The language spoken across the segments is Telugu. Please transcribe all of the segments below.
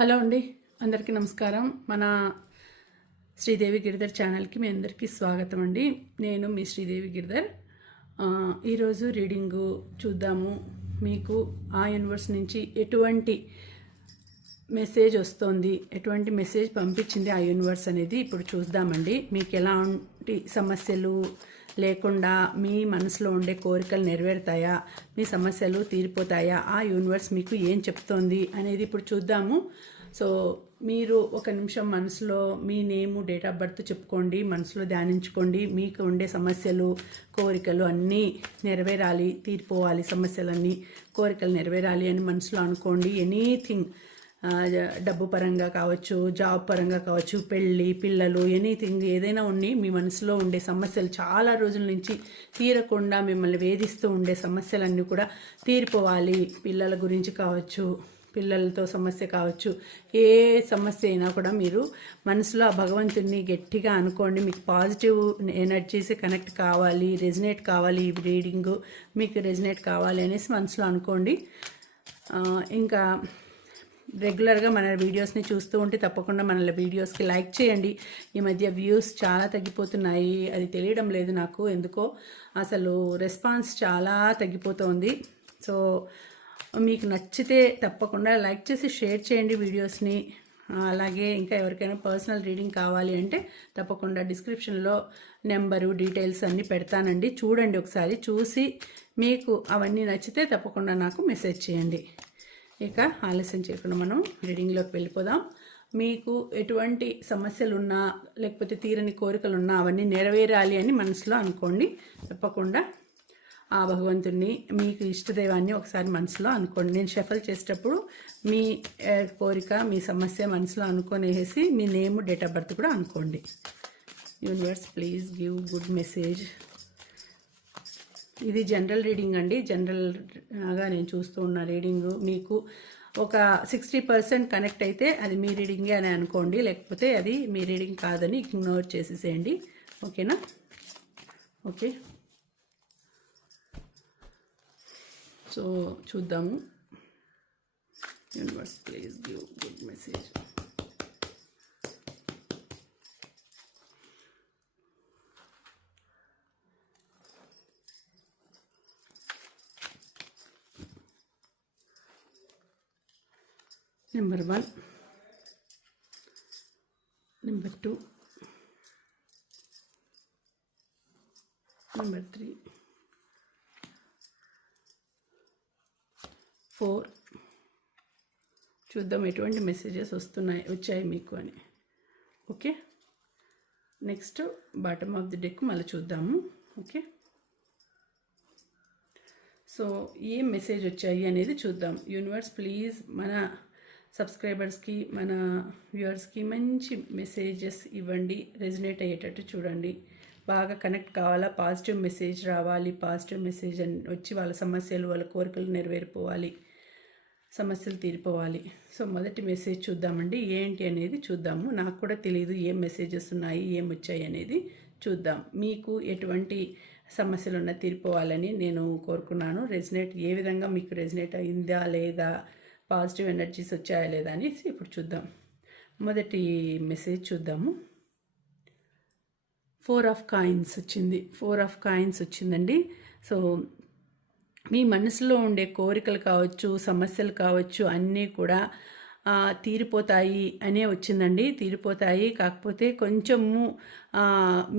హలో అండి, అందరికీ నమస్కారం. మన శ్రీదేవి గిరిధర్ ఛానల్కి మీ అందరికీ స్వాగతం అండి. నేను మీ శ్రీదేవి గిరిధర్. ఈరోజు రీడింగు చూద్దాము. మీకు ఆ యూనివర్స్ నుంచి ఎటువంటి మెసేజ్ వస్తుంది, ఎటువంటి మెసేజ్ పంపించింది ఆ యూనివర్స్ అనేది ఇప్పుడు చూద్దామండి. మీకు ఎలాంటి సమస్యలు లేకుండా మీ మనసులో ఉండే కోరికలు నెరవేరుతాయా, మీ సమస్యలు తీరిపోతాయా, ఆ యూనివర్స్ మీకు ఏం చెప్తోంది అనేది ఇప్పుడు చూద్దాము. సో మీరు ఒక నిమిషం మనసులో మీ నేము, డేట్ ఆఫ్ బర్త్ చెప్పుకోండి, మనసులో ధ్యానించుకోండి. మీకు ఉండే సమస్యలు, కోరికలు అన్నీ నెరవేరాలి, తీరిపోవాలి, సమస్యలన్నీ కోరికలు నెరవేరాలి అని మనసులో అనుకోండి. ఎనీథింగ్, డబ్బు పరంగా కావచ్చు, జాబ్ పరంగా కావచ్చు, పెళ్ళి, పిల్లలు, ఎనీథింగ్ ఏదైనా ఉండి మీ మనసులో ఉండే సమస్యలు చాలా రోజుల నుంచి తీరకుండా మిమ్మల్ని వేధిస్తూ ఉండే సమస్యలన్నీ కూడా తీరిపోవాలి. పిల్లల గురించి కావచ్చు, పిల్లలతో సమస్య కావచ్చు, ఏ సమస్య అయినా కూడా మీరు మనసులో ఆ భగవంతుడిని గట్టిగా అనుకోండి. మీకు పాజిటివ్ ఎనర్జీస్ కనెక్ట్ కావాలి, రెజినేట్ కావాలి, ఈ రీడింగ్ మీకు రెజినేట్ కావాలి అనేసి మనసులో అనుకోండి. ఇంకా రెగ్యులర్గా మన వీడియోస్ని చూస్తూ ఉంటే తప్పకుండా మన వీడియోస్కి లైక్ చేయండి. ఈ మధ్య వ్యూస్ చాలా తగ్గిపోతున్నాయి, అది తెలియడం లేదు నాకు ఎందుకో. అసలు రెస్పాన్స్ చాలా తగ్గిపోతుంది. సో మీకు నచ్చితే తప్పకుండా లైక్ చేసి షేర్ చేయండి వీడియోస్ని. అలాగే ఇంకా ఎవరికైనా పర్సనల్ రీడింగ్ కావాలి అంటే తప్పకుండా డిస్క్రిప్షన్లో నెంబరు, డీటెయిల్స్ అన్నీ పెడతానండి. చూడండి, ఒకసారి చూసి మీకు అవన్నీ నచ్చితే తప్పకుండా నాకు మెసేజ్ చేయండి. ఇక ఆలస్యం చేయకుండా మనం రీడింగ్లోకి వెళ్ళిపోదాం. మీకు ఎటువంటి సమస్యలు ఉన్నా, లేకపోతే తీరని కోరికలు ఉన్నా అవన్నీ నెరవేరాలి అని మనసులో అనుకోండి. తప్పకుండా ఆ భగవంతుడిని, మీకు ఇష్టదైవాన్ని ఒకసారి మనసులో అనుకోండి. నేను షఫల్ చేసేటప్పుడు మీ కోరిక, మీ సమస్య మనసులో అనుకునేసి మీ నేమ్, డేట్ ఆఫ్ బర్త్ కూడా అనుకోండి. Universe please give good message. ఇది జనరల్ రీడింగ్ అండి. జనరల్గా నేను చూస్తూ ఉన్న రీడింగ్ మీకు ఒక 60% కనెక్ట్ అయితే అది మీ రీడింగే అని అనుకోండి, లేకపోతే అది మీ రీడింగ్ కాదని ఇగ్నోర్ చేసేసేయండి. ఓకేనా? ఓకే, సో చూద్దాము. Universe please give good message. Number 1, number 2, number 3, 4. చూద్దాం ఎటువంటి మెసేజెస్ వచ్చాయి మీకు అని. Okay, next bottom of the deck మళ్ళీ చూద్దాము. ఓకే, సో ఏం మెసేజ్ వచ్చాయి అనేది చూద్దాం. యూనివర్స్ ప్లీజ్ మన సబ్స్క్రైబర్స్కి, మన వ్యూవర్స్కి మంచి మెసేజెస్ ఇవ్వండి. రెజినేట్ అయ్యేటట్టు చూడండి. బాగా కనెక్ట్ కావాలా, పాజిటివ్ మెసేజ్ రావాలి. పాజిటివ్ మెసేజ్ వచ్చి వాళ్ళ సమస్యలు, వాళ్ళ కోరికలు నెరవేరిపోవాలి, సమస్యలు తీరిపోవాలి. సో మొదటి మెసేజ్ చూద్దామండి. ఏంటి అనేది చూద్దాము. నాకు కూడా తెలియదు ఏం మెసేజెస్ ఉన్నాయి, ఏం వచ్చాయి అనేది చూద్దాం. మీకు ఎటువంటి సమస్యలు ఉన్నా తీరిపోవాలని నేను కోరుకున్నాను. రెజినేట్ ఏ విధంగా మీకు రెజినేట్ అయిందా లేదా, పాజిటివ్ ఎనర్జీస్ వచ్చాయా లేదా అని ఇప్పుడు చూద్దాం. మొదటి మెసేజ్ చూద్దాము. 4 ఆఫ్ కాయిన్స్ వచ్చింది. 4 ఆఫ్ కాయిన్స్ వచ్చిందండి. సో మీ మనసులో ఉండే కోరికలు కావచ్చు, సమస్యలు కావచ్చు, అన్నీ కూడా తీరిపోతాయి అనే వచ్చిందండి. తీరిపోతాయి, కాకపోతే కొంచెము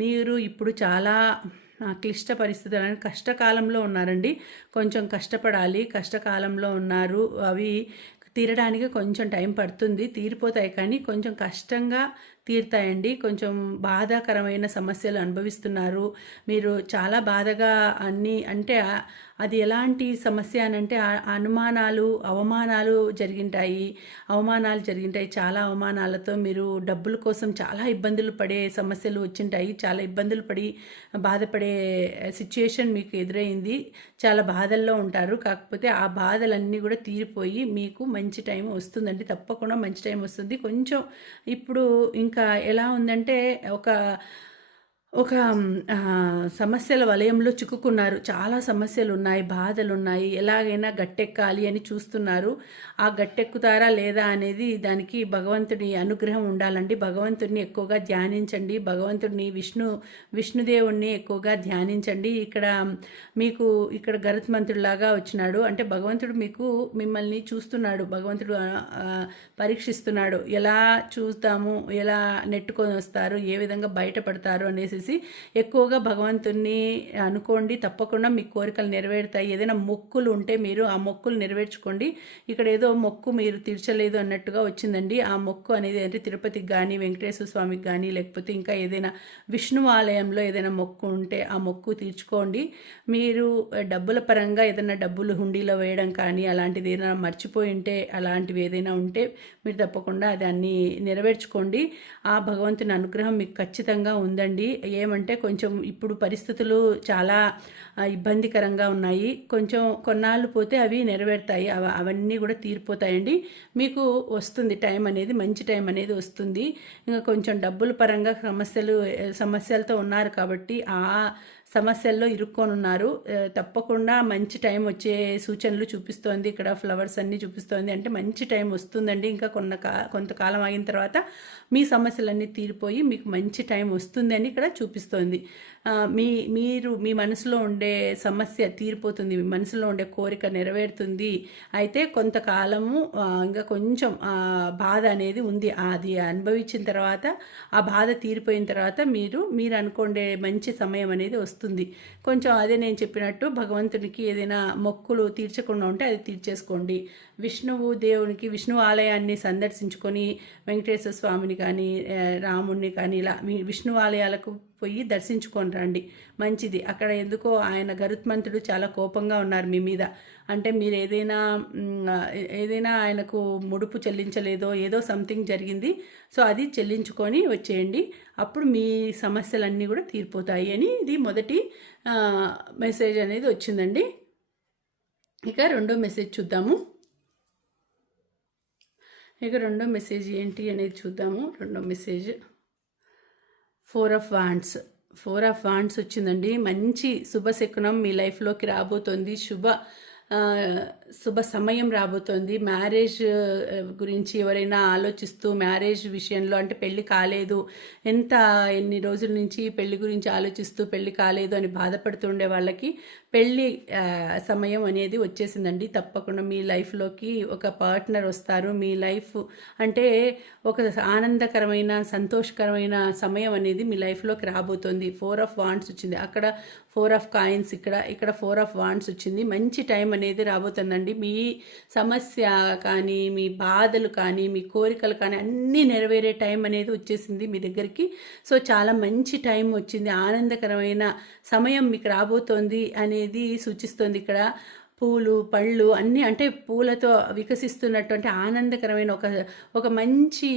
మీరు ఇప్పుడు చాలా క్లిష్ట పరిస్థితులను, కష్టకాలంలో ఉన్నారండి. కొంచెం కష్టపడాలి, కష్టకాలంలో ఉన్నారు. అవి తీరడానికి కొంచెం టైం పడుతుంది. తీరిపోతాయి కానీ కొంచెం కష్టంగా తీరుతాయండి. కొంచెం బాధాకరమైన సమస్యలు అనుభవిస్తున్నారు మీరు. చాలా బాధగా అన్నీ, అంటే అది ఎలాంటి సమస్య అని అంటే అనుమానాలు, అవమానాలు జరిగింటాయి. చాలా అవమానాలతో మీరు డబ్బుల కోసం చాలా ఇబ్బందులు పడే సమస్యలు వచ్చింటాయి. చాలా ఇబ్బందులు పడి బాధపడే సిచ్యుయేషన్ మీకు ఎదురైంది. చాలా బాధల్లో ఉంటారు. కాకపోతే ఆ బాధలన్నీ కూడా తీరిపోయి మీకు మంచి టైం వస్తుందండి. తప్పకుండా మంచి టైం వస్తుంది. కొంచెం ఇప్పుడు ఇంకా ఎలా ఉందంటే ఒక సమస్యల వలయంలో చిక్కుకున్నారు. చాలా సమస్యలున్నాయి, బాధలున్నాయి. ఎలాగైనా గట్టెక్కాలి అని చూస్తున్నారు. ఆ గట్టెక్కుతారా లేదా అనేది దానికి భగవంతుడి అనుగ్రహం ఉండాలండి. భగవంతుడిని ఎక్కువగా ధ్యానించండి. భగవంతుడిని విష్ణుదేవుడిని ఎక్కువగా ధ్యానించండి. మీకు ఇక్కడ గరుత్మంతుడిలాగా వచ్చినాడు. అంటే భగవంతుడు మిమ్మల్ని చూస్తున్నాడు. భగవంతుడు పరీక్షిస్తున్నాడు. ఎలా చూద్దాము, ఎలా నెట్టుకొని వస్తారు, ఏ విధంగా బయటపడతారు అనేసి ఎక్కువగా భగవంతుణ్ణి అనుకోండి. తప్పకుండా మీ కోరికలు నెరవేరుతాయి. ఏదైనా మొక్కులు ఉంటే మీరు ఆ మొక్కులు నెరవేర్చుకోండి. ఇక్కడ ఏదో మొక్కు మీరు తీర్చలేదు అన్నట్టుగా వచ్చిందండి. ఆ మొక్కు అనేది అంటే తిరుపతికి కానీ, వెంకటేశ్వర స్వామికి కానీ, లేకపోతే ఇంకా ఏదైనా విష్ణు ఆలయంలో ఏదైనా మొక్కు ఉంటే ఆ మొక్కు తీర్చుకోండి. మీరు డబ్బుల పరంగా ఏదైనా డబ్బులు హుండీలో వేయడం కానీ అలాంటిది ఏదైనా మర్చిపోయి ఉంటే, అలాంటివి ఏదైనా ఉంటే మీరు తప్పకుండా దాన్ని నెరవేర్చుకోండి. ఆ భగవంతుని అనుగ్రహం మీకు ఖచ్చితంగా ఉందండి. ఏమంటే కొంచెం ఇప్పుడు పరిస్థితులు చాలా ఇబ్బందికరంగా ఉన్నాయి. కొంచెం కొన్నాళ్ళు పోతే అవి నెరవేరుతాయి. అవన్నీ కూడా తీరిపోతాయండి. మీకు వస్తుంది టైం అనేది, మంచి టైం అనేది వస్తుంది. ఇంకా కొంచెం డబ్బుల పరంగా సమస్యలతో ఉన్నారు కాబట్టి ఆ సమస్యల్లో ఇరుక్కొని ఉన్నారు. తప్పకుండా మంచి టైం వచ్చే సూచనలు చూపిస్తోంది. ఇక్కడ ఫ్లవర్స్ అన్నీ చూపిస్తోంది. అంటే మంచి టైం వస్తుందండి. ఇంకా కొంతకాలం అయిన తర్వాత మీ సమస్యలన్నీ తీరిపోయి మీకు మంచి టైం వస్తుందని ఇక్కడ చూపిస్తోంది. మీ మనసులో ఉండే సమస్య తీరిపోతుంది. మీ మనసులో ఉండే కోరిక నెరవేరుతుంది. అయితే కొంతకాలము ఇంకా కొంచెం బాధ అనేది ఉంది. అది అనుభవించిన తర్వాత, ఆ బాధ తీరిపోయిన తర్వాత మీరు అనుకోండే మంచి సమయం అనేది వస్తుంది. కొంచెం అదే నేను చెప్పినట్టు భగవంతునికి ఏదైనా మొక్కులు తీర్చకుండా ఉంటే అది తీర్చేసుకోండి. విష్ణు ఆలయాన్ని సందర్శించుకొని వెంకటేశ్వర స్వామిని కానీ, రాముణ్ణి కానీ ఇలా విష్ణు ఆలయాలకు పోయి దర్శించుకొని రండి. మంచిది. అక్కడ ఎందుకో ఆయన గరుత్మంతుడు చాలా కోపంగా ఉన్నారు మీ మీద. అంటే మీరు ఏదైనా ఆయనకు ముడుపు చెల్లించలేదో ఏదో సంథింగ్ జరిగింది. సో అది చెల్లించుకొని వచ్చేయండి. అప్పుడు మీ సమస్యలన్నీ కూడా తీరిపోతాయి అని ఇది మొదటి మెసేజ్ అనేది వచ్చిందండి. ఇక రెండో మెసేజ్ చూద్దాము. రెండో మెసేజ్ ఏంటి అనేది చూద్దాము. రెండో మెసేజ్ 4 ఆఫ్ వాండ్స్ వచ్చిందండి. మంచి శుభశకునం మీ లైఫ్లోకి రాబోతోంది. శుభ సమయం రాబోతోంది. మ్యారేజ్ గురించి ఎవరైనా ఆలోచిస్తూ మ్యారేజ్ విషయంలో అంటే పెళ్ళి కాలేదు, ఎన్ని రోజుల నుంచి పెళ్ళి గురించి ఆలోచిస్తూ పెళ్ళి కాలేదు అని బాధపడుతుండే వాళ్ళకి పెళ్ళి సమయం అనేది వచ్చేసిందండి. తప్పకుండా మీ లైఫ్లోకి ఒక పార్ట్నర్ వస్తారు. మీ లైఫ్ అంటే ఒక ఆనందకరమైన సంతోషకరమైన సమయం అనేది మీ లైఫ్లోకి రాబోతోంది. 4 ఆఫ్ వాండ్స్ వచ్చింది. అక్కడ 4 ఆఫ్ కాయిన్స్, ఇక్కడ 4 ఆఫ్ వాండ్స్ వచ్చింది. మంచి టైం అనేది రాబోతుందండి. మీ సమస్య కానీ, మీ బాధలు కానీ, మీ కోరికలు కానీ అన్నీ నెరవేరే టైం అనేది వచ్చేసింది మీ దగ్గరికి. సో చాలా మంచి టైం వచ్చింది. ఆనందకరమైన సమయం మీకు రాబోతోంది అనేది సూచిస్తుంది. ఇక్కడ పూలు పళ్ళు అన్నీ అంటే పూలతో వికసిస్తున్నటువంటి ఆనందకరమైన ఒక మంచి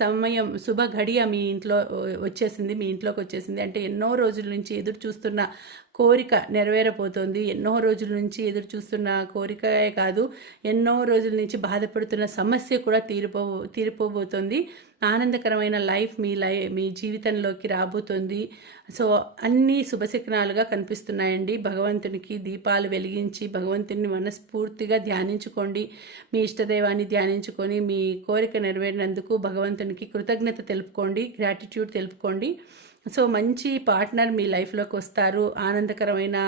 సమయం, శుభ గడియ మీ ఇంట్లోకి వచ్చేసింది. అంటే ఎన్నో రోజుల నుంచి ఎదురు చూస్తున్న కోరిక నెరవేరబోతోంది. ఎన్నో రోజుల నుంచి ఎదురు చూస్తున్న కోరికే కాదు, ఎన్నో రోజుల నుంచి బాధపడుతున్న సమస్య కూడా తీరిపోబోతోంది. ఆనందకరమైన లైఫ్ మీ జీవితంలోకి రాబోతోంది. సో అన్నీ శుభశకునాలుగా కనిపిస్తున్నాయండి. భగవంతునికి దీపాలు వెలిగించి భగవంతుని మనస్ఫూర్తిగా ధ్యానించుకోండి. మీ ఇష్టదైవాన్ని ధ్యానించుకొని మీ కోరిక నెరవేరినందుకు భగవంతునికి కృతజ్ఞత తెలుపుకోండి, గ్రాటిట్యూడ్ తెలుపుకోండి. సో మంచి పార్ట్నర్ మీ లైఫ్లోకి వస్తారు. ఆనందకరమైన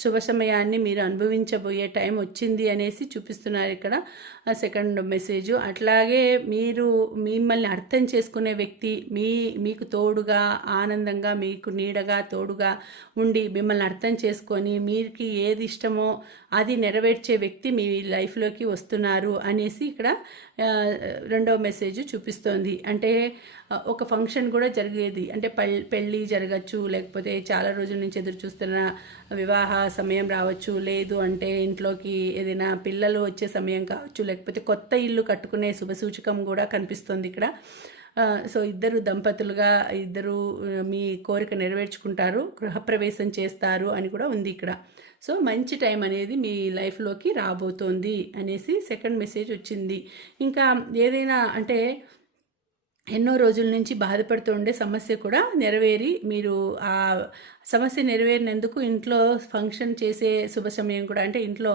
శుభ సమయాన్ని మీరు అనుభవించబోయే టైం వచ్చింది అనేసి చూపిస్తున్నారు ఇక్కడ సెకండ్ మెసేజ్. అట్లాగే మిమ్మల్ని అర్థం చేసుకునే వ్యక్తి మీకు తోడుగా, ఆనందంగా, మీకు నీడగా తోడుగా ఉండి మిమ్మల్ని అర్థం చేసుకొని మీకు ఏది ఇష్టమో అది నెరవేర్చే వ్యక్తి మీ లైఫ్లోకి వస్తున్నారు అనేసి ఇక్కడ రెండవ మెసేజ్ చూపిస్తోంది. అంటే ఒక ఫంక్షన్ కూడా జరిగేది, అంటే పెళ్ళి జరగచ్చు, లేకపోతే చాలా రోజుల నుంచి ఎదురు చూస్తున్న వివాహ సమయం రావచ్చు, లేదు అంటే ఇంట్లోకి ఏదైనా పిల్లలు వచ్చే సమయం కావచ్చు, లేకపోతే కొత్త ఇల్లు కట్టుకునే శుభసూచకం కూడా కనిపిస్తుంది ఇక్కడ. సో ఇద్దరు దంపతులుగా మీ కోరిక నెరవేర్చుకుంటారు, గృహప్రవేశం చేస్తారు అని కూడా ఉంది ఇక్కడ. సో మంచి టైం అనేది మీ లైఫ్లోకి రాబోతోంది అనేసి సెకండ్ మెసేజ్ వచ్చింది. ఇంకా ఏదైనా అంటే ఎన్నో రోజుల నుంచి బాధపడుతూ ఉండే సమస్య కూడా నెరవేరి మీరు ఆ సమస్య నెరవేరినందుకు ఇంట్లో ఫంక్షన్ చేసే శుభ సమయం కూడా, అంటే ఇంట్లో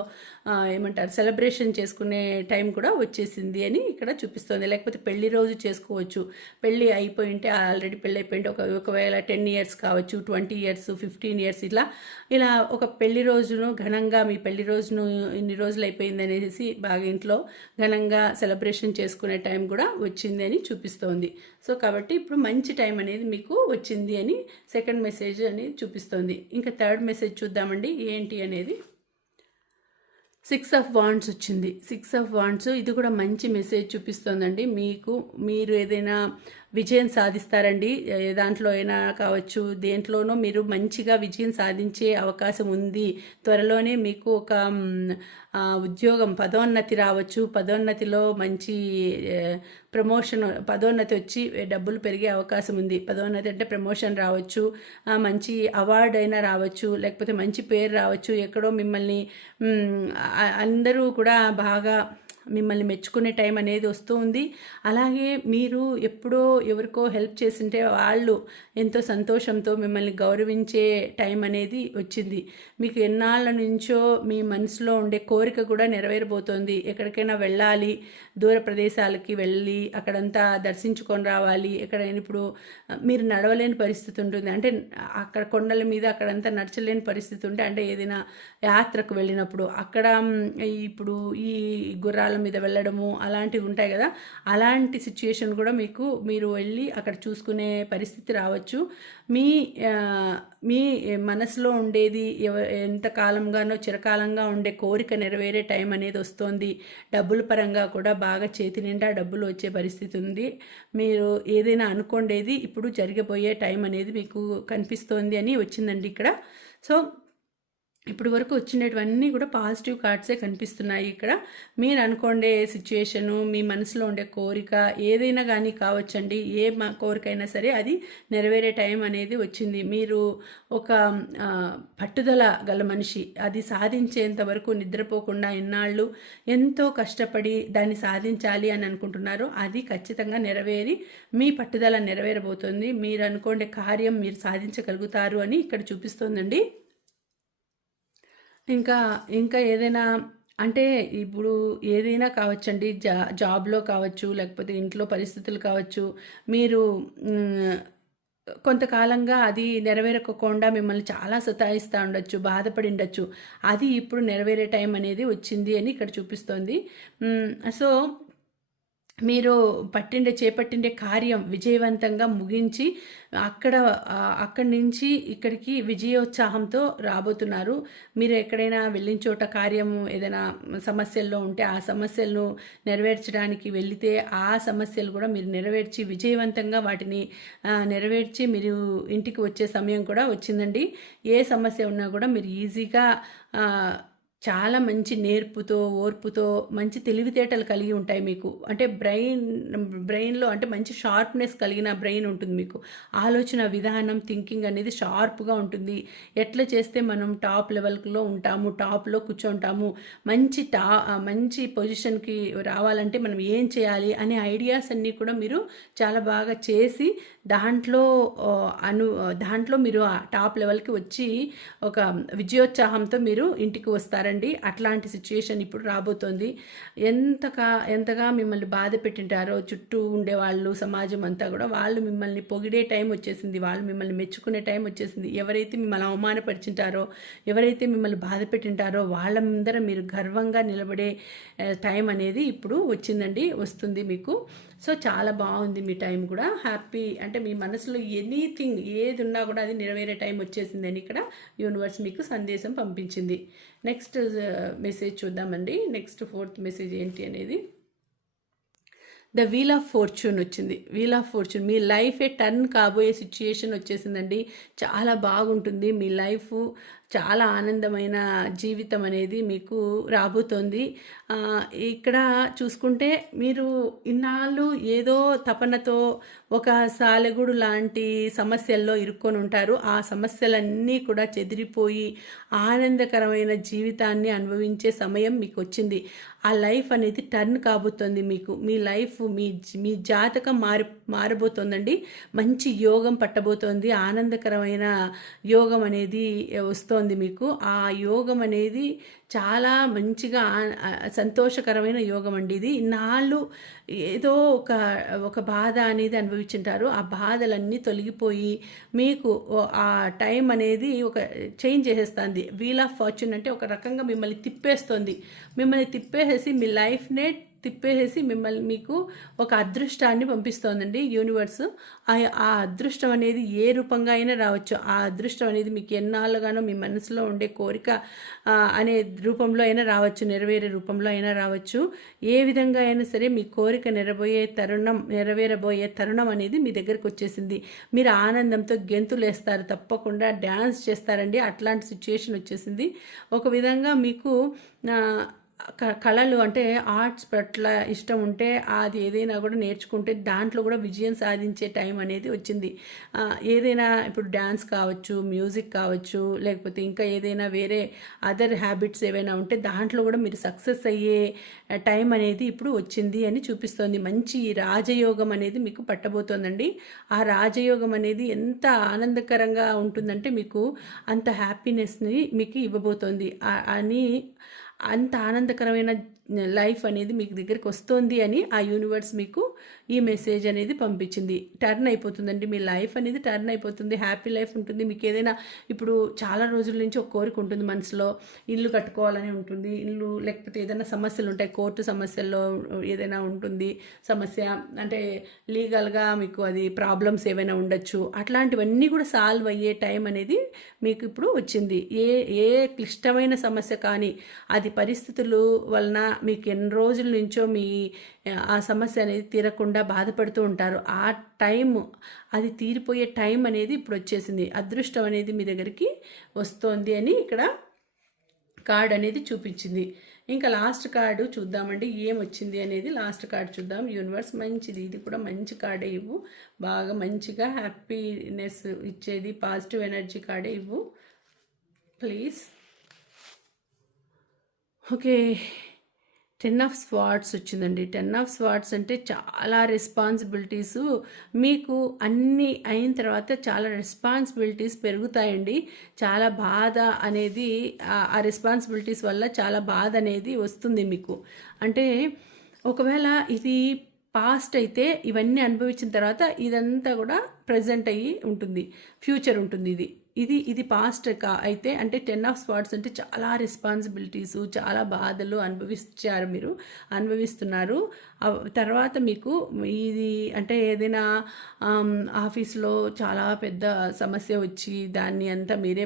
ఏమంటారు సెలబ్రేషన్ చేసుకునే టైం కూడా వచ్చేసింది అని ఇక్కడ చూపిస్తుంది. లేకపోతే పెళ్లి రోజు చేసుకోవచ్చు. పెళ్ళి అయిపోయింటే ఆల్రెడీ పెళ్ళి అయిపోయింటే ఒకవేళ 10 ఇయర్స్ కావచ్చు, 20 ఇయర్స్, 15 ఇయర్స్, ఇలా ఒక పెళ్లి రోజును ఘనంగా, మీ పెళ్లి రోజును ఇన్ని రోజులు అయిపోయింది అనేసి బాగా ఇంట్లో ఘనంగా సెలబ్రేషన్ చేసుకునే టైం కూడా వచ్చింది అని చూపిస్తోంది. సో కాబట్టి ఇప్పుడు మంచి టైం అనేది మీకు వచ్చింది అని సెకండ్ మెసేజ్ అని చూపిస్తుంది. ఇంకా థర్డ్ మెసేజ్ చూద్దామండి ఏంటి అనేది. 6 ఆఫ్ వాండ్స్ వచ్చింది. 6 ఆఫ్ వాండ్స్ ఇది కూడా మంచి మెసేజ్ చూపిస్తోందండి. మీరు ఏదైనా విజయం సాధిస్తారండి. దాంట్లో అయినా కావచ్చు, దేంట్లోనో మీరు మంచిగా విజయం సాధించే అవకాశం ఉంది. త్వరలోనే మీకు ఒక ఉద్యోగం పదోన్నతి రావచ్చు. పదోన్నతిలో మంచి పదోన్నతి వచ్చి డబ్బులు పెరిగే అవకాశం ఉంది. పదోన్నతి అంటే ప్రమోషన్ రావచ్చు, మంచి అవార్డు అయినా రావచ్చు, లేకపోతే మంచి పేరు రావచ్చు. ఎక్కడో మిమ్మల్ని అందరూ కూడా బాగా మిమ్మల్ని మెచ్చుకునే టైం అనేది వస్తూ ఉంది. అలాగే మీరు ఎప్పుడో ఎవరికో హెల్ప్ చేసింటే వాళ్ళు ఎంతో సంతోషంతో మిమ్మల్ని గౌరవించే టైం అనేది వచ్చింది. మీకు ఎన్నాళ్ళ నుంచో మీ మనసులో ఉండే కోరిక కూడా నెరవేరబోతోంది. ఎక్కడికైనా వెళ్ళాలి, దూర ప్రదేశాలకి వెళ్ళి అక్కడంతా దర్శించుకొని రావాలి. ఎక్కడైనా ఇప్పుడు మీరు నడవలేని పరిస్థితి ఉంటుంది, అంటే అక్కడ కొండల మీద అక్కడంతా నడచలేని పరిస్థితి ఉంటే, అంటే ఏదైనా యాత్రకు వెళ్ళినప్పుడు అక్కడ ఇప్పుడు ఈ గుర్రాల మీద వెళ్ళడము అలాంటివి ఉంటాయి కదా, అలాంటి సిచ్యుయేషన్ కూడా మీరు వెళ్ళి అక్కడ చూసుకునే పరిస్థితి రావచ్చు. మీ మనసులో ఉండేది ఎంత కాలంగానో చిరకాలంగా ఉండే కోరిక నెరవేరే టైం అనేది వస్తుంది. డబ్బుల పరంగా కూడా బాగా చేతి నిండా డబ్బులు వచ్చే పరిస్థితి ఉంది. మీరు ఏదైనా అనుకోండేది ఇప్పుడు జరిగిపోయే టైం అనేది మీకు కనిపిస్తోంది అని వచ్చిందండి ఇక్కడ. సో ఇప్పుడు వరకు వచ్చినటువన్నీ కూడా పాజిటివ్ కార్డ్సే కనిపిస్తున్నాయి ఇక్కడ. మీరు అనుకోండే సిచ్యుయేషను, మీ మనసులో ఉండే కోరిక ఏదైనా కానీ కావచ్చండి. ఏ కోరికైనా సరే అది నెరవేరే టైం అనేది వచ్చింది. మీరు ఒక పట్టుదల గల మనిషి. అది సాధించేంత వరకు నిద్రపోకుండా ఇన్నాళ్ళు ఎంతో కష్టపడి దాన్ని సాధించాలి అని అనుకుంటున్నారు. అది ఖచ్చితంగా నెరవేరి మీ పట్టుదల నెరవేరబోతుంది. మీరు అనుకోండే కార్యం మీరు సాధించగలుగుతారు అని ఇక్కడ చూపిస్తోందండి. ఇంకా ఏదైనా, అంటే ఇప్పుడు ఏదైనా కావచ్చండి, జాబ్లో కావచ్చు, లేకపోతే ఇంట్లో పరిస్థితులు కావచ్చు. మీరు కొంతకాలంగా అది నెరవేరకుండా మిమ్మల్ని చాలా సతాయిస్తూ ఉండొచ్చు, బాధపడి ఉండొచ్చు. అది ఇప్పుడు నెరవేరే టైం అనేది వచ్చింది అని ఇక్కడ చూపిస్తోంది. సో మీరు చేపట్టిండే కార్యం విజయవంతంగా ముగించి అక్కడి నుంచి ఇక్కడికి విజయోత్సాహంతో రాబోతున్నారు. మీరు ఎక్కడైనా వెళ్ళిన చోట కార్యం ఏదైనా సమస్యల్లో ఉంటే ఆ సమస్యలను నెరవేర్చడానికి వెళితే ఆ సమస్యలు కూడా మీరు నెరవేర్చి విజయవంతంగా వాటిని నెరవేర్చి మీరు ఇంటికి వచ్చే సమయం కూడా వచ్చిందండి. ఏ సమస్య ఉన్నా కూడా మీరు ఈజీగా చాలా మంచి నేర్పుతో, ఓర్పుతో, మంచి తెలివితేటలు కలిగి ఉంటాయి మీకు. అంటే బ్రెయిన్లో అంటే మంచి షార్ప్నెస్ కలిగిన బ్రెయిన్ ఉంటుంది మీకు. ఆలోచన విధానం, థింకింగ్ అనేది షార్ప్గా ఉంటుంది. ఎట్లా చేస్తే మనం టాప్ లెవెల్లో ఉంటాము, టాప్లో కూర్చుంటాము, మంచి పొజిషన్కి రావాలంటే మనం ఏం చేయాలి అనే ఐడియాస్ అన్నీ కూడా మీరు చాలా బాగా చేసి దాంట్లో మీరు టాప్ లెవెల్కి వచ్చి ఒక విజయోత్సాహంతో మీరు ఇంటికి వస్తారండి. అట్లాంటి సిచ్యుయేషన్ ఇప్పుడు రాబోతోంది. ఎంతగా మిమ్మల్ని బాధ పెట్టింటారో చుట్టూ ఉండేవాళ్ళు, సమాజం అంతా కూడా వాళ్ళు మిమ్మల్ని పొగిడే టైం వచ్చేసింది, వాళ్ళు మిమ్మల్ని మెచ్చుకునే టైం వచ్చేసింది. ఎవరైతే మిమ్మల్ని అవమానపరిచింటారో, ఎవరైతే మిమ్మల్ని బాధ పెట్టింటారో వాళ్ళ ముందర మీరు గర్వంగా నిలబడే టైం అనేది ఇప్పుడు వస్తుంది మీకు. సో చాలా బాగుంది మీ టైం కూడా. హ్యాపీ, అంటే మీ మనసులో ఎనీథింగ్ ఏది ఉన్నా కూడా అది నెరవేరే టైం వచ్చేసిందని ఇక్కడ యూనివర్స్ మీకు సందేశం పంపించింది. నెక్స్ట్ మెసేజ్ చూద్దామండి. నెక్స్ట్ ఫోర్త్ మెసేజ్ ఏంటి అనేది. ద వీల్ ఆఫ్ ఫార్చ్యూన్ వచ్చింది. వీల్ ఆఫ్ ఫార్చ్యూన్, మీ లైఫే టర్న్ కాబోయే సిచ్యుయేషన్ వచ్చేసిందండి. చాలా బాగుంటుంది మీ లైఫ్. చాలా ఆనందమైన జీవితం అనేది మీకు రాబోతోంది. ఇక్కడ చూసుకుంటే మీరు ఇన్నాళ్ళు ఏదో తపనతో ఒక సాలెగూడు లాంటి సమస్యల్లో ఇరుక్కొని ఉంటారు. ఆ సమస్యలన్నీ కూడా చెదిరిపోయి ఆనందకరమైన జీవితాన్ని అనుభవించే సమయం మీకు వచ్చింది. ఆ లైఫ్ అనేది టర్న్ కాబోతోంది మీకు. మీ లైఫ్ మీ జాతకం మారబోతోందండి. మంచి యోగం పట్టబోతోంది. ఆనందకరమైన యోగం అనేది వస్తోంది మీకు. ఆ యోగం అనేది చాలా మంచిగా సంతోషకరమైన యోగం అండి ఇది. ఇన్నాళ్ళు ఏదో ఒక బాధ అనేది అనుభవించుంటారు. ఆ బాధలన్నీ తొలగిపోయి మీకు ఆ టైం అనేది ఒక చేంజ్ చేసేస్తుంది. వీల్ ఆఫ్ ఫార్చ్యూన్ అంటే ఒక రకంగా మిమ్మల్ని తిప్పేస్తుంది. మిమ్మల్ని తిప్పేసేసి మీ లైఫ్నే తిప్పేసేసి మీకు ఒక అదృష్టాన్ని పంపిస్తోందండి యూనివర్స్. ఆ అదృష్టం అనేది ఏ రూపంగా అయినా రావచ్చు. ఆ అదృష్టం అనేది మీకు ఎన్నాళ్ళుగానో మీ మనసులో ఉండే కోరిక అనే రూపంలో అయినా రావచ్చు, నెరవేరే రూపంలో అయినా రావచ్చు. ఏ విధంగా అయినా సరే మీ కోరిక నెరవేరబోయే తరుణం అనేది మీ దగ్గరకు వచ్చేసింది. మీరు ఆనందంతో గెంతులేస్తారు, తప్పకుండా డ్యాన్స్ చేస్తారండి. అట్లాంటి సిచ్యుయేషన్ వచ్చేసింది. ఒక విధంగా మీకు కళలు అంటే ఆర్ట్స్ పట్ల ఇష్టం ఉంటే అది ఏదైనా కూడా నేర్చుకుంటే దాంట్లో కూడా విజయం సాధించే టైం అనేది వచ్చింది. ఏదైనా ఇప్పుడు డ్యాన్స్ కావచ్చు, మ్యూజిక్ కావచ్చు, లేకపోతే ఇంకా ఏదైనా వేరే అదర్ హ్యాబిట్స్ ఏవైనా ఉంటే దాంట్లో కూడా మీరు సక్సెస్ అయ్యే టైం అనేది ఇప్పుడు వచ్చింది అని చూపిస్తోంది. మంచి రాజయోగం అనేది మీకు పట్టబోతోందండి. ఆ రాజయోగం అనేది ఎంత ఆనందకరంగా ఉంటుందంటే మీకు అంత హ్యాపీనెస్ని మీకు ఇవ్వబోతోంది అని, అంత ఆనందకరమైన లైఫ్ అనేది మీకు దగ్గరికి వస్తుంది అని ఆ యూనివర్స్ మీకు ఈ మెసేజ్ అనేది పంపించింది. టర్న్ అయిపోతుందండి మీ లైఫ్ అనేది, టర్న్ అయిపోతుంది. హ్యాపీ లైఫ్ ఉంటుంది. మీకు ఏదైనా ఇప్పుడు చాలా రోజుల నుంచి ఒక కోరిక ఉంటుంది మనసులో, ఇల్లు కట్టుకోవాలని ఉంటుంది. ఇల్లు లేకపోతే ఏదైనా సమస్యలు ఉంటాయి, కోర్టు సమస్యల్లో ఏదైనా ఉంటుంది సమస్య, అంటే లీగల్గా మీకు అది ప్రాబ్లమ్స్ ఏవైనా ఉండొచ్చు. అట్లాంటివన్నీ కూడా సాల్వ్ అయ్యే టైం అనేది మీకు ఇప్పుడు వచ్చింది. ఏ క్లిష్టమైన సమస్య కానీ అది పరిస్థితులు వలన మీకు ఎన్ని రోజుల నుంచో ఆ సమస్య అనేది తీరకుండా బాధపడుతూ ఉంటారు. ఆ టైం అది తీరిపోయే టైం అనేది ఇప్పుడు వచ్చేసింది. అదృష్టం అనేది మీ దగ్గరికి వస్తోంది అని ఇక్కడ కార్డ్ అనేది చూపించింది. ఇంకా లాస్ట్ కార్డు చూద్దామండి ఏమొచ్చింది అనేది. లాస్ట్ కార్డు చూద్దాం. యూనివర్స్ మంచిది, ఇది కూడా మంచి కార్డే ఇవ్వు, బాగా మంచిగా హ్యాపీనెస్ ఇచ్చేది, పాజిటివ్ ఎనర్జీ కార్డే ఇవ్వు ప్లీజ్. ఓకే, 10 ఆఫ్ స్వార్డ్స్ వచ్చిందండి. 10 ఆఫ్ స్వార్డ్స్ అంటే చాలా రెస్పాన్సిబిలిటీసు మీకు అన్నీ అయిన తర్వాత చాలా రెస్పాన్సిబిలిటీస్ పెరుగుతాయండి. చాలా బాధ అనేది ఆ రెస్పాన్సిబిలిటీస్ వల్ల చాలా బాధ అనేది వస్తుంది మీకు. అంటే ఒకవేళ ఇది పాస్ట్ అయితే ఇవన్నీ అనుభవించిన తర్వాత ఇదంతా కూడా ప్రజెంట్ అయ్యి ఉంటుంది, ఫ్యూచర్ ఉంటుంది. ఇది పాస్ట్ అయితే అంటే 10 ఆఫ్ స్పాట్స్ అంటే చాలా రెస్పాన్సిబిలిటీసు, చాలా బాధలు అనుభవిస్తున్నారు. తర్వాత మీకు ఇది అంటే ఏదైనా ఆఫీస్లో చాలా పెద్ద సమస్య వచ్చి దాన్ని అంతా మీరే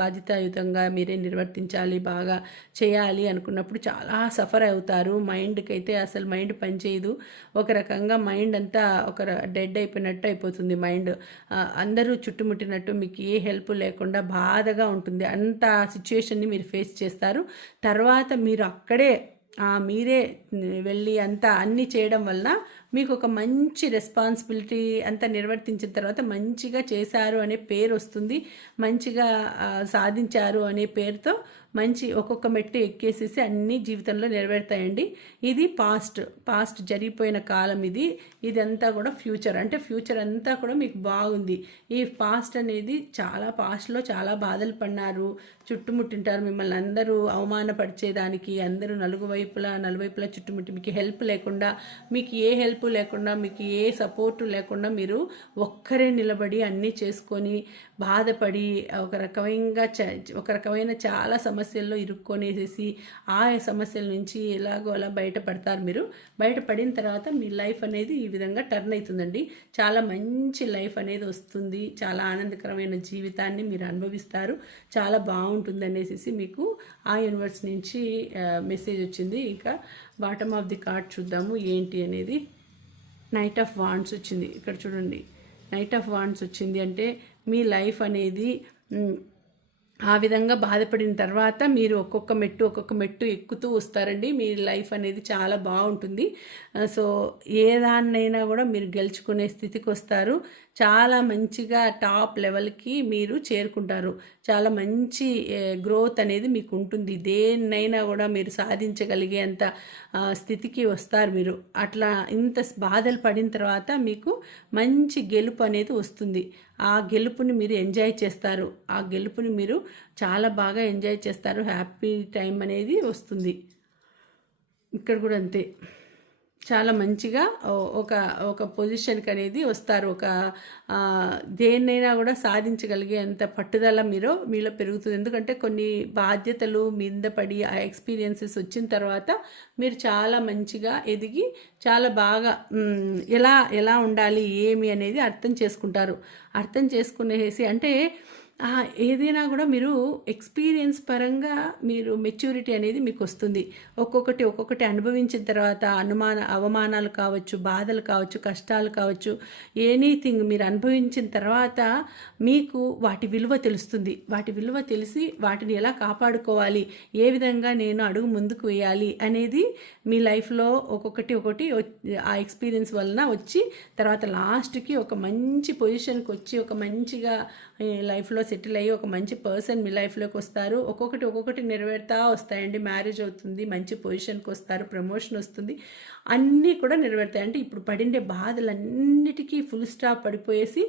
బాధ్యతాయుతంగా మీరే నిర్వర్తించాలి, బాగా చేయాలి అనుకున్నప్పుడు చాలా సఫర్ అవుతారు. మైండ్కి అయితే అసలు మైండ్ పనిచేయదు. ఒక రకంగా మైండ్ అంతా ఒక డెడ్ అయిపోయినట్టు అయిపోతుంది. మైండ్ అందరూ చుట్టుముట్టినట్టు మీకు ఏ హెల్ప్ లేకుండా బాధగా ఉంటుంది. అంత సిచ్యుయేషన్ని మీరు ఫేస్ చేస్తారు. తర్వాత మీరు అక్కడే మీరే వెళ్ళి అన్నీ చేయడం వలన మీకు ఒక మంచి రెస్పాన్సిబిలిటీ అంతా నిర్వర్తించిన తర్వాత మంచిగా చేశారు అనే పేరు వస్తుంది. మంచిగా సాధించారు అనే పేరుతో మంచి ఒక్కొక్క మెట్టు ఎక్కేసేసి అన్ని జీవితంలో నెరవేరుతాయండి. ఇది పాస్ట్ జరిగిపోయిన కాలం. ఇదంతా కూడా ఫ్యూచర్, అంటే ఫ్యూచర్ అంతా కూడా మీకు బాగుంది. ఈ పాస్ట్ అనేది పాస్ట్లో చాలా బాధలు పడినారు, చుట్టుముట్టింటారు మిమ్మల్ని అందరూ అవమానపరిచేదానికి. అందరూ నలువైపులా చుట్టుముట్టి మీకు హెల్ప్ లేకుండా, మీకు ఏ హెల్ప్ లేకుండా, మీకు ఏ సపోర్టు లేకుండా మీరు ఒక్కరే నిలబడి అన్నీ చేసుకొని బాధపడి ఒక రకమైన చాలా సమస్యల్లో ఇరుక్కొనేసేసి ఆ సమస్యల నుంచి ఎలాగో అలా బయటపడతారు. మీరు బయటపడిన తర్వాత మీ లైఫ్ అనేది ఈ విధంగా టర్న్ అవుతుందండి. చాలా మంచి లైఫ్ అనేది వస్తుంది. చాలా ఆనందకరమైన జీవితాన్ని మీరు అనుభవిస్తారు. చాలా బాగుంటుంది అనేసి మీకు ఆ యూనివర్స్ నుంచి మెసేజ్ వచ్చింది. ఇంకా బాటమ్ ఆఫ్ ది కార్డ్ చూద్దాము ఏంటి అనేది. నైట్ ఆఫ్ వాండ్స్ వచ్చింది. ఇక్కడ చూడండి, నైట్ ఆఫ్ వాండ్స్ వచ్చింది అంటే మీ లైఫ్ అనేది ఆ విధంగా బాధపడిన తర్వాత మీరు ఒక్కొక్క మెట్టు ఎక్కుతూ వస్తారండి. మీ లైఫ్ అనేది చాలా బాగుంటుంది. సో ఏ దాన్నైనా కూడా మీరు గెలుచుకునే స్థితికి వస్తారు. చాలా మంచిగా టాప్ లెవెల్కి మీరు చేరుకుంటారు. చాలా మంచి గ్రోత్ అనేది మీకు ఉంటుంది. దేన్నైనా కూడా మీరు సాధించగలిగేంత స్థితికి వస్తారు మీరు. అట్లా ఇంత బాధలు పడిన తర్వాత మీకు మంచి గెలుపు అనేది వస్తుంది. ఆ గెలుపుని మీరు ఎంజాయ్ చేస్తారు. ఆ గెలుపుని మీరు చాలా బాగా ఎంజాయ్ చేస్తారు. హ్యాపీ టైం అనేది వస్తుంది. ఇక్కడ కూడా అంతే. చాలా మంచిగా ఒక ఒక పొజిషన్కి అనేది వస్తారు. ఒక దేన్నైనా కూడా సాధించగలిగే అంత పట్టుదల మీలో పెరుగుతుంది. ఎందుకంటే కొన్ని బాధ్యతలు మీద పడి ఆ ఎక్స్పీరియన్సెస్ వచ్చిన తర్వాత మీరు చాలా మంచిగా ఎదిగి చాలా బాగా ఎలా ఉండాలి ఏమి అనేది అర్థం చేసుకుంటారు. అర్థం చేసుకునేసి అంటే ఏదైనా కూడా మీరు ఎక్స్పీరియన్స్ పరంగా మీరు మెచ్యూరిటీ అనేది మీకు వస్తుంది. ఒక్కొక్కటి అనుభవించిన తర్వాత అవమానాలు కావచ్చు, బాధలు కావచ్చు, కష్టాలు కావచ్చు, ఎనీథింగ్ మీరు అనుభవించిన తర్వాత మీకు వాటి విలువ తెలుస్తుంది. వాటి విలువ తెలిసి వాటిని ఎలా కాపాడుకోవాలి, ఏ విధంగా నేను అడుగు ముందుకు వేయాలి అనేది మీ లైఫ్లో ఒక్కొక్కటి ఆ ఎక్స్పీరియన్స్ వలన వచ్చి తర్వాత లాస్ట్కి ఒక మంచి పొజిషన్కి వచ్చి ఒక మంచిగా లైఫ్లో సెటిల్ అయ్యి ఒక మంచి పర్సన్ మీ లైఫ్లోకి వస్తారు. ఒక్కొక్కటి నెరవేరుతూ వస్తాయండి. మ్యారేజ్ అవుతుంది, మంచి పొజిషన్కి వస్తారు, ప్రమోషన్ వస్తుంది, అన్నీ కూడా నెరవేరుతాయి. అంటే ఇప్పుడు పడిండే బాధలన్నిటికీ ఫుల్ స్టాప్ పడిపోయేసి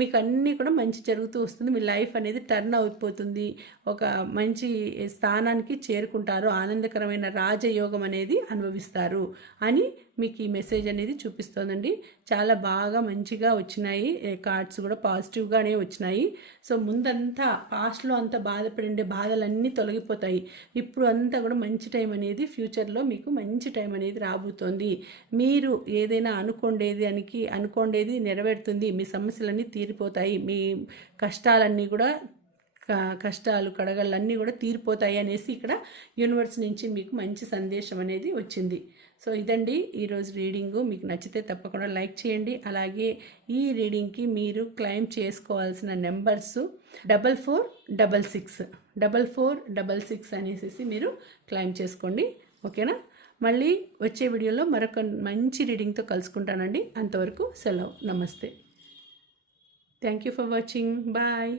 మీకు అన్నీ కూడా మంచి జరుగుతూ వస్తుంది. మీ లైఫ్ అనేది టర్న్ అయిపోతుంది. ఒక మంచి స్థానానికి చేరుకుంటారు. ఆనందకరమైన రాజయోగం అనేది అనుభవిస్తారు అని మీకు ఈ మెసేజ్ అనేది చూపిస్తోందండి. చాలా బాగా మంచిగా వచ్చినాయి కార్డ్స్ కూడా పాజిటివ్గానే వచ్చినాయి. సో ముందంతా పాస్ట్లో అంతా బాధపడిండే బాధలన్నీ తొలగిపోతాయి. ఇప్పుడు అంతా కూడా మంచి టైం అనేది ఫ్యూచర్లో మీకు మంచి టైం అనేది రాబోతోంది. మీరు ఏదైనా అనుకోండేది నెరవేరుతుంది. మీ సమస్యలన్నీ తీరిపోతాయి. మీ కష్టాలన్నీ కూడా కష్టాలు కడగళ్ళన్నీ కూడా తీరిపోతాయి అనేసి ఇక్కడ యూనివర్స్ నుంచి మీకు మంచి సందేశం అనేది వచ్చింది. సో ఇదండి ఈరోజు రీడింగు. మీకు నచ్చితే తప్పకుండా లైక్ చేయండి. అలాగే ఈ రీడింగ్కి మీరు క్లెయిమ్ చేసుకోవాల్సిన నెంబర్స్ 4466 అనేసి మీరు క్లెయిమ్ చేసుకోండి. ఓకేనా? మళ్ళీ వచ్చే వీడియోలో మరొక మంచి రీడింగ్తో కలుసుకుంటానండి. అంతవరకు సెలవు. నమస్తే. Thank you for watching. Bye.